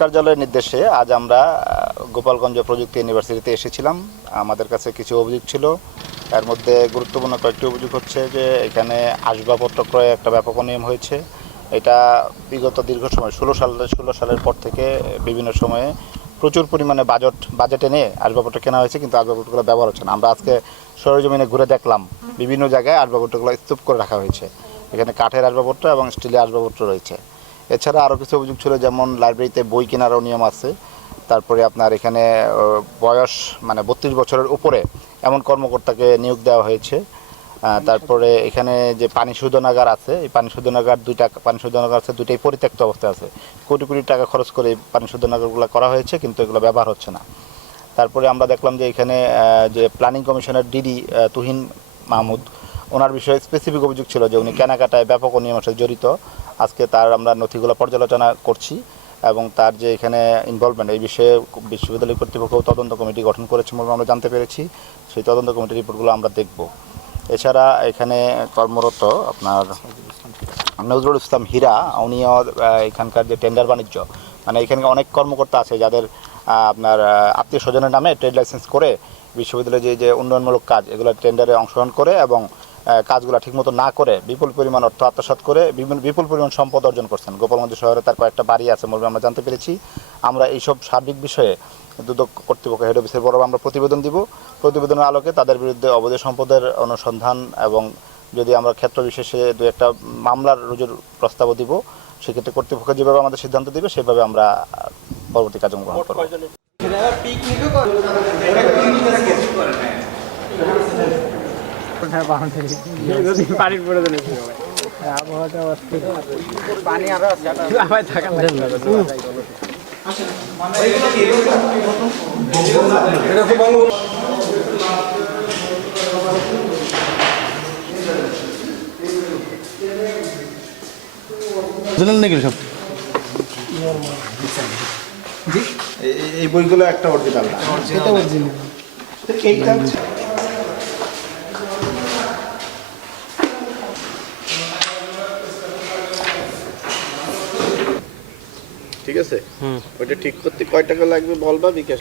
কার্যালয়ের নির্দেশে আজ আমরা গোপালগঞ্জ প্রযুক্তি ইউনিভার্সিটিতে এসেছিলাম। আমাদের কাছে কিছু অভিযোগ ছিল। এর মধ্যে গুরুত্বপূর্ণ কয়েকটি অভিযোগ হচ্ছে যে এখানে আসবাবপত্র ক্রয়ে একটা ব্যাপক অনিয়ম হয়েছে। এটা বিগত দীর্ঘ সময় 16 সালের পর থেকে বিভিন্ন সময়ে প্রচুর পরিমাণে বাজেটে নিয়ে আসবাবপত্র কেনা হয়েছে, কিন্তু আসবাবপত্রগুলো ব্যবহার হচ্ছে না। আমরা আজকে সরেজমিনে ঘুরে দেখলাম বিভিন্ন জায়গায় আসবাবপত্রগুলো স্তূপ করে রাখা হয়েছে। এখানে কাঠের আসবাবপত্র এবং স্টিলের আসবাবপত্র রয়েছে। এছাড়া আরও কিছু অভিযোগ ছিল, যেমন লাইব্রেরিতে বই কেনারও নিয়ম আছে। তারপরে আপনার এখানে বয়স 32 বছরের উপরে এমন কর্মকর্তাকে নিয়োগ দেওয়া হয়েছে। তারপরে এখানে যে পানি শোধনাগার আছে, এই পানি শোধনাগার আছে, দুইটাই পরিত্যক্ত অবস্থায় আছে। কোটি কোটি টাকা খরচ করে এই পানি শোধনাগারগুলো করা হয়েছে, কিন্তু এগুলো ব্যবহার হচ্ছে না। তারপরে আমরা দেখলাম যে এখানে যে প্ল্যানিং কমিশনের ডিডি তুহিন মাহমুদ, ওনার বিষয়ে স্পেসিফিক অভিযোগ ছিল যে উনি কেনাকাটায় ব্যাপক অনিয়মের সাথে জড়িত। আজকে তার আমরা নথিগুলো পর্যালোচনা করছি এবং তার যে এখানে ইনভলভমেন্ট, এই বিষয়ে বিশ্ববিদ্যালয় কর্তৃপক্ষ তদন্ত কমিটি গঠন করেছে বলে আমরা জানতে পেরেছি। সেই তদন্ত কমিটির রিপোর্টগুলো আমরা দেখব। এছাড়া এখানে কর্মরত আপনার নজরুল ইসলাম হীরা, উনিও এখানকার যে টেন্ডার বাণিজ্য, এখানে অনেক কর্মকর্তা আছে যাদের আপনার আত্মীয় স্বজনের নামে ট্রেড লাইসেন্স করে বিশ্ববিদ্যালয়ে যে উন্নয়নমূলক কাজ, এগুলো টেন্ডারে অংশগ্রহণ করে এবং কাজগুলো ঠিকমতো না করে বিপুল পরিমাণ অর্থ আত্মসাৎ করে বিপুল পরিমাণ সম্পদ অর্জন করছেন। গোপালগঞ্জ শহরে তার কয়েকটা বাড়ি আছে বলে আমরা জানতে পেরেছি। আমরা এইসব সার্বিক বিষয়ে দুদক কর্তৃপক্ষ হেড অফিসের বড় আমরা প্রতিবেদন দিব। প্রতিবেদনের আলোকে তাদের বিরুদ্ধে অবৈধ সম্পদের অনুসন্ধান এবং যদি আমরা ক্ষেত্র বিশেষে দু একটা মামলার রুজুর প্রস্তাবও দিব, সেক্ষেত্রে কর্তৃপক্ষ যেভাবে আমাদের সিদ্ধান্ত দিবে সেভাবে আমরা পরবর্তী কার্যক্রম গ্রহণ করব। এই বইগুলো একটা অরিজিনাল না, এটা অরিজিনাল। এইটা ঠিক আছে, ওইটা ঠিক করতে কয় টাকা লাগবে বলবা বিকাশ?